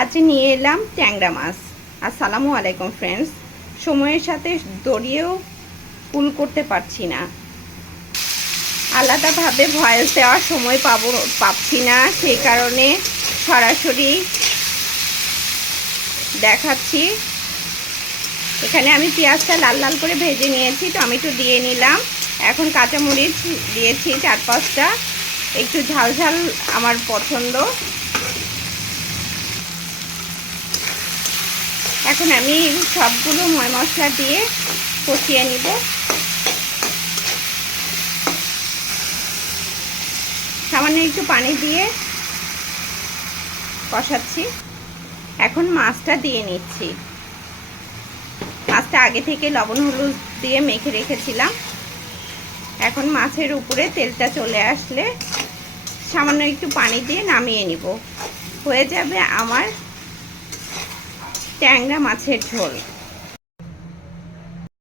আজ নিয়ে এলাম ট্যাংরা মাছ। আসসালামু আলাইকুম ফ্রেন্ডস সময়ের সাথে দড়িয়েও কুল করতে পারছি না। আলাদাভাবে ভয়েস দেওয়ার সময় পাবো, পাচ্ছি না। সেই কারণে সরাসরি দেখাচ্ছি। এখানে আমি পেঁয়াজটা লাল লাল করে ভেজে নিয়েছি, টমেটো দিয়ে নিলাম। এখন কাঁচামরিচ দিয়েছি চার পাঁচটা একটু ঝাল ঝাল আমার পছন্দ। এখন আমি সবগুলো ময় মশলা দিয়ে কষিয়ে নিব। সামান্য একটু পানি দিয়ে কষাচ্ছি। এখন মাছটা দিয়ে নিচ্ছি। মাছটা আগে থেকে লবণ হলুদ দিয়ে মেখে রেখেছিলাম। এখন মাছের উপরে তেলটা চলে আসলে সামান্য একটু পানি দিয়ে নামিয়ে নিব। হয়ে যাবে আমার ট্যাংরা মাছের ঝোল।